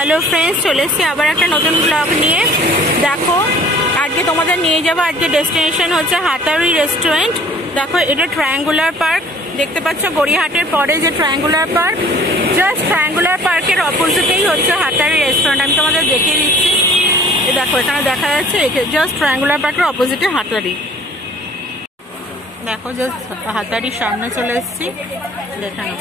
Hello friends, चले एसेছি আবার একটা নতুন ব্লগ নিয়ে। দেখো আজকে তোমাদের নিয়ে যাব, আজকে ডেস্টিনেশন হচ্ছে হাতারি রেস্টুরেন্ট। দেখো এটা ট্রায়াঙ্গুলার পার্ক দেখতে পাচ্ছ, গড়িয়াহাটের পরে যে ট্রায়াঙ্গুলার পার্ক, জাস্ট ট্রায়াঙ্গুলার পার্কের অপোজিটেই হচ্ছে হাতারি রেস্টুরেন্ট। আমি তোমাদের দেখিয়ে দিচ্ছি, দেখো এখানে দেখা যাচ্ছে, জাস্ট ট্রায়াঙ্গুলার পার্কের অপোজিটে হাতারি। দেখো জাস্ট হাতারির সামনে চলে এসেছি, দেখে নাও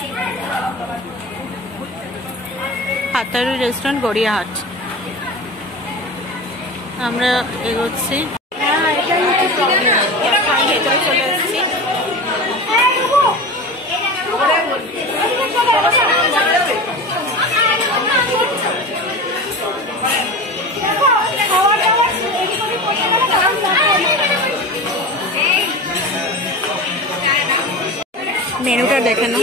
হাতারি রেস্টুরেন্ট গড়িয়াহাট। আমরা এগোচ্ছি, চলে এসেছি। মেনুটা দেখে নাও।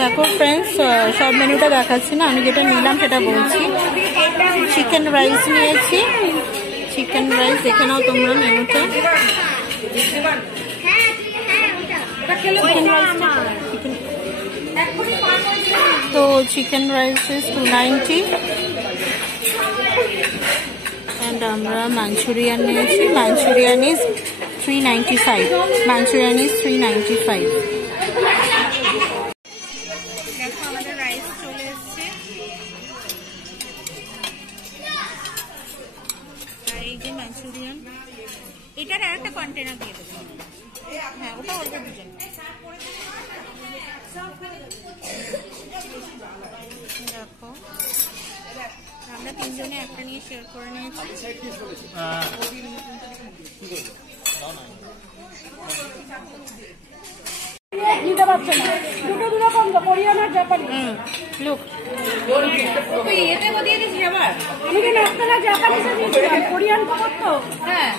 দেখো ফ্রেন্ডস, সব মেনুটা দেখাচ্ছি না, আমি যেটা নিলাম সেটা বলছি। চিকেন রাইস নিয়েছি, চিকেন রাইস দেখে নাও তোমরা মেনুটা। তো চিকেন রাইস ইজ 290 অ্যান্ড আমরা মাঞ্চুরিয়ান নিয়েছি, মাঞ্চুরিয়ান ইজ 395, মাঞ্চুরিয়ান ইজ 395। দেখো আমাদের রাইস চলে এসছে, আর এই যে মাঞ্চুরিয়ান, এটার আর একটা কন্টেনার দিয়ে দেবো। হ্যাঁ, ওটা অল্প দিবেন। দেখো আমরা তিনজনে একটা নিয়ে শেয়ার করে নিয়েছি। নিতে পারছে না, দুটো রকম কোরিয়ান আর জাপানি। লুক এতে দিয়ে দিচ্ছি আবার, আমি কিন্তু একটা জাপানিতে দিয়েছিলাম, কোরিয়ান তো করতো। হ্যাঁ